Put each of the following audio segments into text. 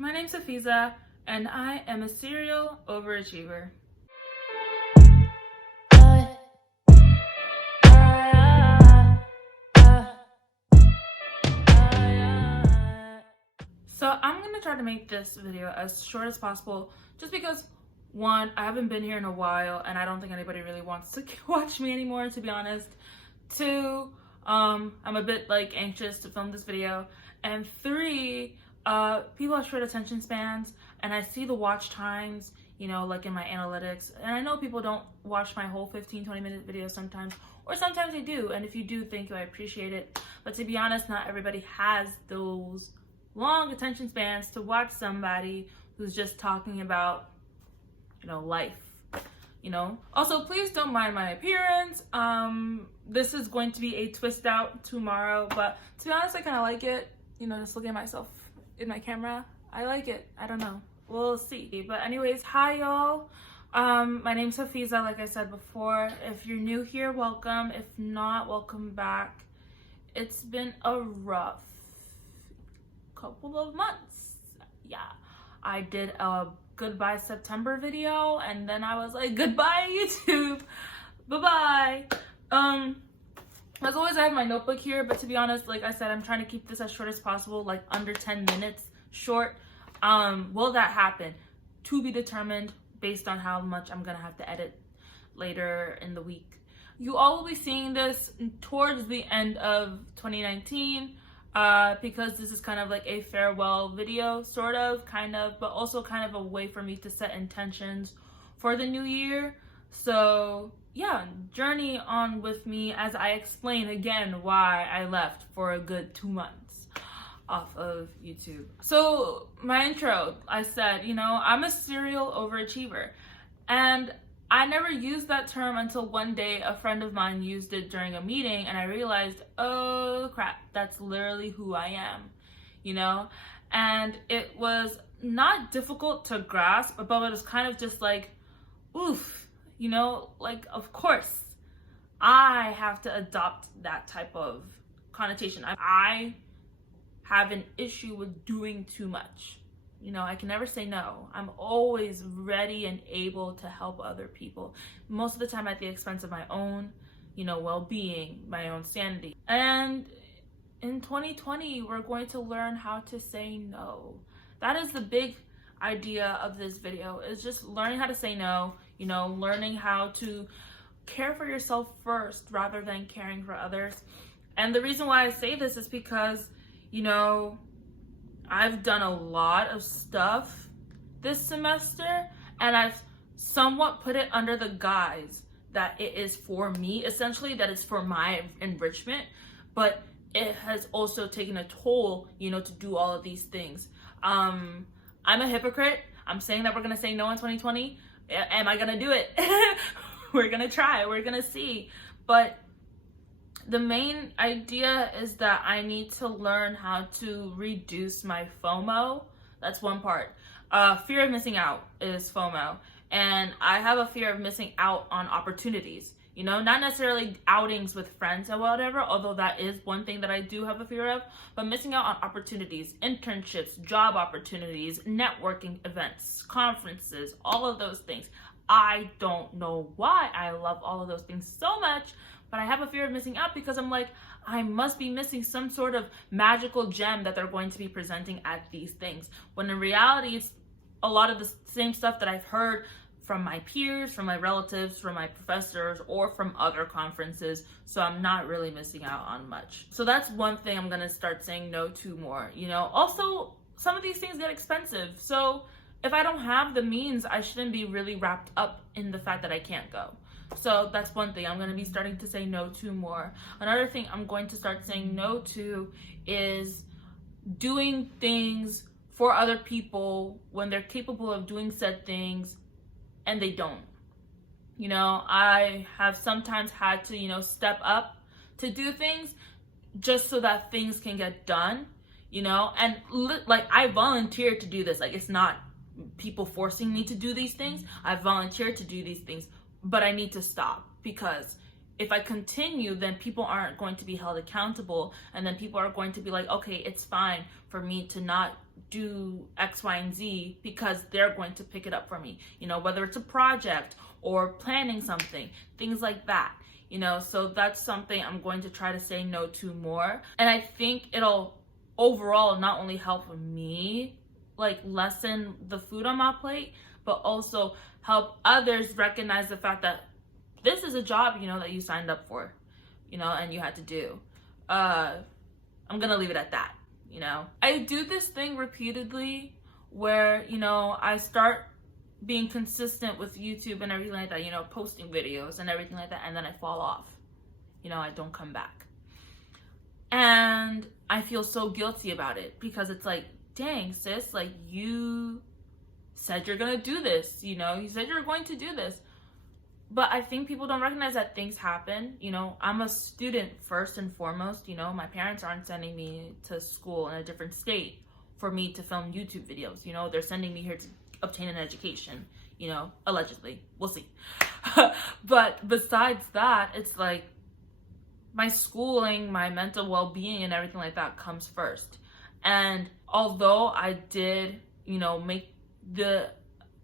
my name's Hafiza, and I am a serial overachiever. So I'm gonna try to make this video as short as possible, just because one, I haven't been here in a while, and I don't think anybody really wants to watch me anymore, to be honest. Two, I'm a bit anxious to film this video, and three, people have short attention spans, and I see the watch times, in my analytics, and I know people don't watch my whole 15-20 minute videos sometimes, or sometimes they do, and if you do, thank you, I appreciate it. But to be honest, not everybody has those long attention spans to watch somebody who's just talking about, life. Also, please don't mind my appearance. This is going to be a twist out tomorrow, but to be honest, I kind of like it. Just looking at myself in my camera, I like it. I don't know, we'll see. But anyways, hi y'all. My name's Hafiza, like I said before. If you're new here, welcome. If not, welcome back. It's been a rough couple of months. Yeah, I did a goodbye September video, and then I was like, goodbye YouTube, bye-bye. As always, I have my notebook here, but to be honest, like I said, I'm trying to keep this as short as possible, like under 10 minutes short. Will that happen? To be determined, based on how much I'm gonna have to edit later in the week. You all will be seeing this towards the end of 2019, because this is kind of like a farewell video, sort of, kind of, but also kind of a way for me to set intentions for the new year. So yeah, journey on with me as I explain again why I left for a good 2 months off of YouTube. So my intro, I said, I'm a serial overachiever, and I never used that term until one day a friend of mine used it during a meeting, and I realized, oh crap, that's literally who I am, and it was not difficult to grasp, but it was kind of just like, oof, of course I have to adopt that type of connotation. I have an issue with doing too much. I can never say no. I'm always ready and able to help other people, most of the time at the expense of my own, well-being, my own sanity. And in 2020, we're going to learn how to say no. That is the big idea of this video, is just learning how to say no, learning how to care for yourself first rather than caring for others. And the reason why I say this is because, I've done a lot of stuff this semester, and I've somewhat put it under the guise that it is for me, essentially, that it's for my enrichment, but it has also taken a toll, to do all of these things. I'm a hypocrite. I'm saying that we're gonna say no in 2020. Am I gonna do it? We're gonna try, we're gonna see. But the main idea is that I need to learn how to reduce my FOMO. That's one part. Fear of missing out is FOMO. And I have a fear of missing out on opportunities. Not necessarily outings with friends or whatever, although that is one thing that I do have a fear of, but missing out on opportunities, internships, job opportunities, networking events, conferences, all of those things. I don't know why I love all of those things so much, but I have a fear of missing out because I'm like, I must be missing some sort of magical gem that they're going to be presenting at these things. When in reality, it's a lot of the same stuff that I've heard from my peers, from my relatives, from my professors, or from other conferences. So I'm not really missing out on much. So that's one thing I'm gonna start saying no to more. Also, some of these things get expensive. So if I don't have the means, I shouldn't be really wrapped up in the fact that I can't go. So that's one thing I'm going to be starting to say no to more. Another thing I'm going to start saying no to is doing things for other people when they're capable of doing said things and they don't. I have sometimes had to, step up to do things just so that things can get done, and I volunteered to do this. It's not people forcing me to do these things. I volunteered to do these things, but I need to stop because if I continue, then people aren't going to be held accountable, and then people are going to be like, okay, it's fine for me to not do X, Y, and Z because they're going to pick it up for me, you know, whether it's a project or planning something, things like that, you know. So that's something I'm going to try to say no to more. And I think it'll overall not only help me like lessen the food on my plate, but also help others recognize the fact that this is a job, you know, that you signed up for, you know, and you had to do. I'm gonna leave it at that, you know. I do this thing repeatedly where, you know, I start being consistent with YouTube and everything like that, you know, posting videos and everything like that, and then I fall off. You know, I don't come back. And I feel so guilty about it because it's like, dang, sis, like you said you're gonna do this, you know, you said you're going to do this. But I think people don't recognize that things happen. You know, I'm a student first and foremost. You know, my parents aren't sending me to school in a different state for me to film YouTube videos. You know, they're sending me here to obtain an education, you know, allegedly. We'll see. But besides that, it's like my schooling, my mental well-being and everything like that comes first. And although I did, you know, make the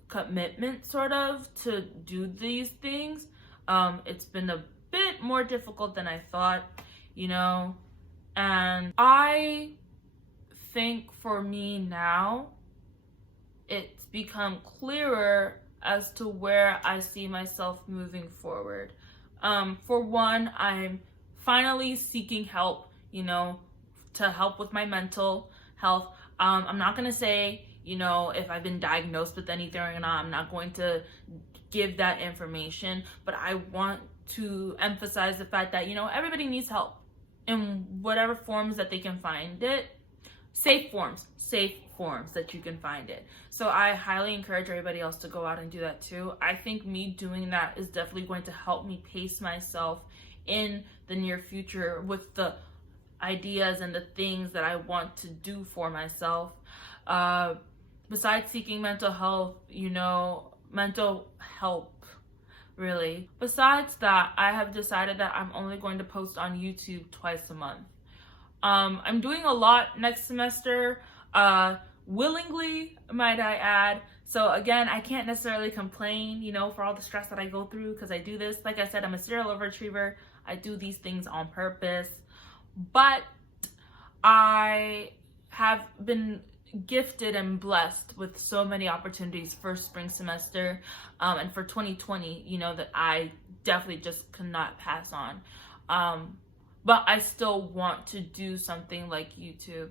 commitment sort of to do these things, it's been a bit more difficult than I thought, you know. And I think for me now, it's become clearer as to where I see myself moving forward. For one, I'm finally seeking help, you know, to help with my mental health. I'm not gonna say, you know, if I've been diagnosed with anything or not, I'm not going to give that information, but I want to emphasize the fact that, you know, everybody needs help in whatever forms that they can find it. Safe forms that you can find it. So I highly encourage everybody else to go out and do that too. I think me doing that is definitely going to help me pace myself in the near future with the ideas and the things that I want to do for myself. Besides seeking mental health, you know, mental help, really. Besides that, I have decided that I'm only going to post on YouTube twice a month. I'm doing a lot next semester, willingly, might I add. So again, I can't necessarily complain, you know, for all the stress that I go through because I do this. Like I said, I'm a serial overachiever. I do these things on purpose. But I have been gifted and blessed with so many opportunities for spring semester and for 2020, you know, that I definitely just could not pass on. But I still want to do something like YouTube.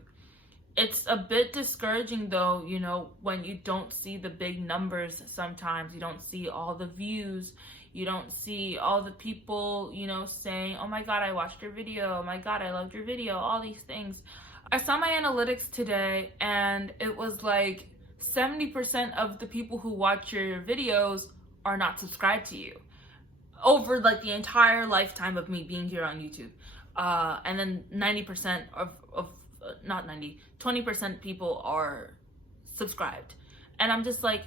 It's a bit discouraging though, you know, when you don't see the big numbers sometimes. You don't see all the views. You don't see all the people, you know, saying, oh my God, I watched your video. Oh my God, I loved your video. All these things. I saw my analytics today and it was like 70% of the people who watch your videos are not subscribed to you over like the entire lifetime of me being here on YouTube. And then 90% of not 90, 20% people are subscribed. And I'm just like,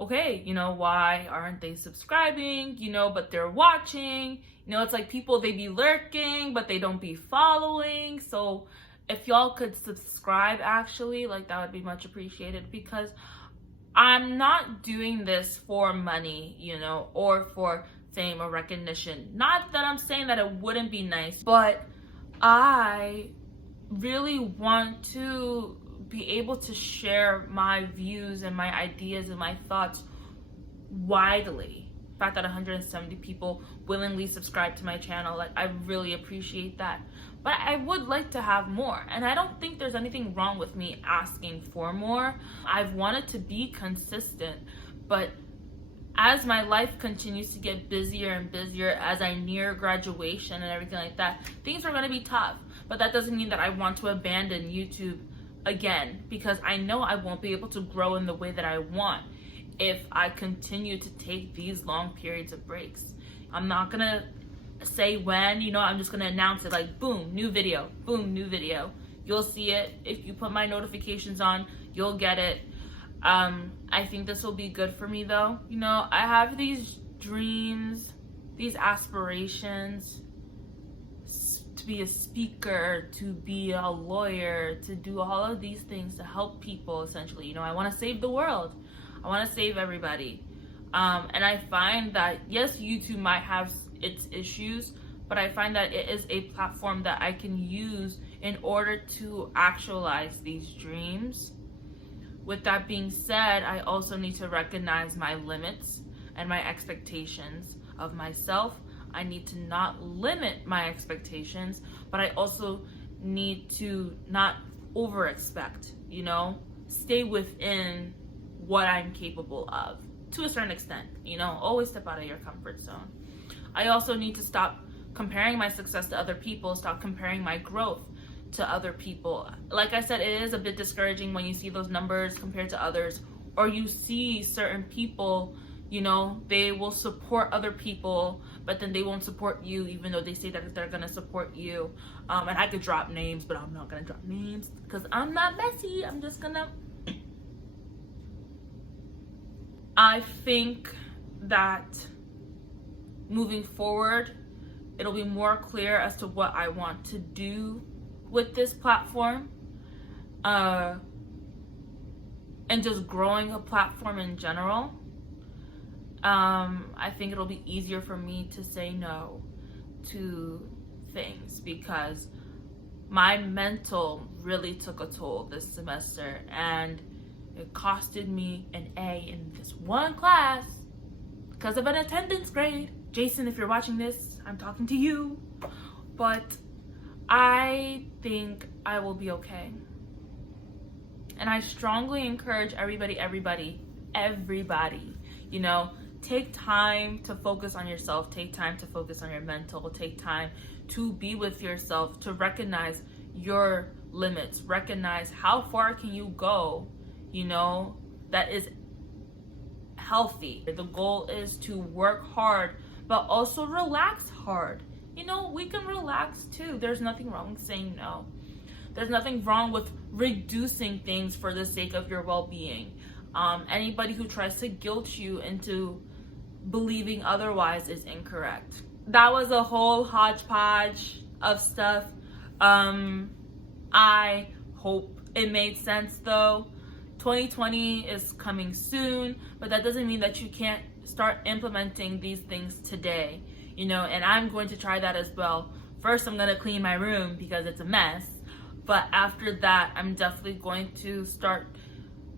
okay, you know, why aren't they subscribing? You know, but they're watching. You know, it's like people, they be lurking, but they don't be following. So if y'all could subscribe, actually, like that would be much appreciated, because I'm not doing this for money, you know, or for fame or recognition. Not that I'm saying that it wouldn't be nice, but I really want to be able to share my views and my ideas and my thoughts widely. The fact that 170 people willingly subscribe to my channel, like I really appreciate that. But I would like to have more, and I don't think there's anything wrong with me asking for more. I've wanted to be consistent, but as my life continues to get busier and busier, as I near graduation and everything like that, things are going to be tough. But that doesn't mean that I want to abandon YouTube again, because I know I won't be able to grow in the way that I want if I continue to take these long periods of breaks. I'm not going to say when, you know, I'm just going to announce it like, boom, new video, boom, new video. You'll see it. If you put my notifications on, you'll get it. I think this will be good for me though. You know, I have these dreams these aspirations to be a speaker, to be a lawyer, to do all of these things to help people, essentially. You know, I want to save the world. I want to save everybody. And I find that, yes, YouTube might have its issues, but I find that it is a platform that I can use in order to actualize these dreams. With that being said, I also need to recognize my limits and my expectations of myself. I need to not limit my expectations, but I also need to not over expect, you know, stay within what I'm capable of to a certain extent, you know, always step out of your comfort zone. I also need to stop comparing my success to other people, stop comparing my growth to other people. Like I said, it is a bit discouraging when you see those numbers compared to others, or you see certain people, you know, they will support other people, but then they won't support you, even though they say that they're gonna support you. And I could drop names, but I'm not gonna drop names because I'm not messy. I'm just gonna. I think that moving forward, it'll be more clear as to what I want to do with this platform, and just growing a platform in general. I think it'll be easier for me to say no to things because my mental really took a toll this semester, and it costed me an A in this one class because of an attendance grade. Jason, if you're watching this, I'm talking to you. But I think I will be okay. And I strongly encourage everybody, you know, take time to focus on yourself, take time to focus on your mental, take time to be with yourself, to recognize your limits, recognize how far can you go, you know, that is healthy. The goal is to work hard, but also relax hard. You know, we can relax too. There's nothing wrong with saying no. There's nothing wrong with reducing things for the sake of your well-being. Anybody who tries to guilt you into believing otherwise is incorrect. That was a whole hodgepodge of stuff. I hope it made sense though. 2020 is coming soon, but that doesn't mean that you can't start implementing these things today, you know, and I'm going to try that as well. First, I'm going to clean my room because it's a mess, but after that, I'm definitely going to start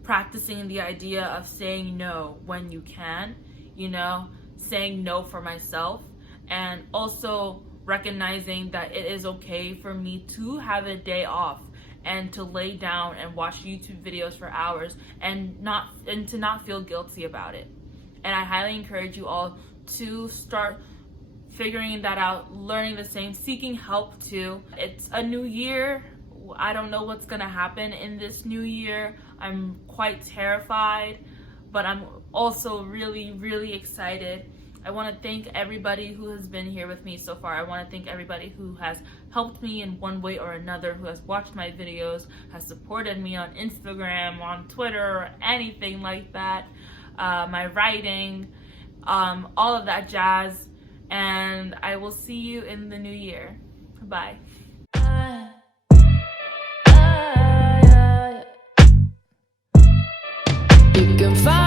practicing the idea of saying no when you can, you know, saying no for myself, and also recognizing that it is okay for me to have a day off and to lay down and watch YouTube videos for hours and to not feel guilty about it. And I highly encourage you all to start figuring that out, learning the same, seeking help too. It's a new year. I don't know what's gonna happen in this new year. I'm quite terrified, but I'm also really, really excited. I want to thank everybody who has been here with me so far. I want to thank everybody who has helped me in one way or another, who has watched my videos, has supported me on Instagram, on Twitter, or anything like that. My writing, all of that jazz. And I will see you in the new year. Bye. You can find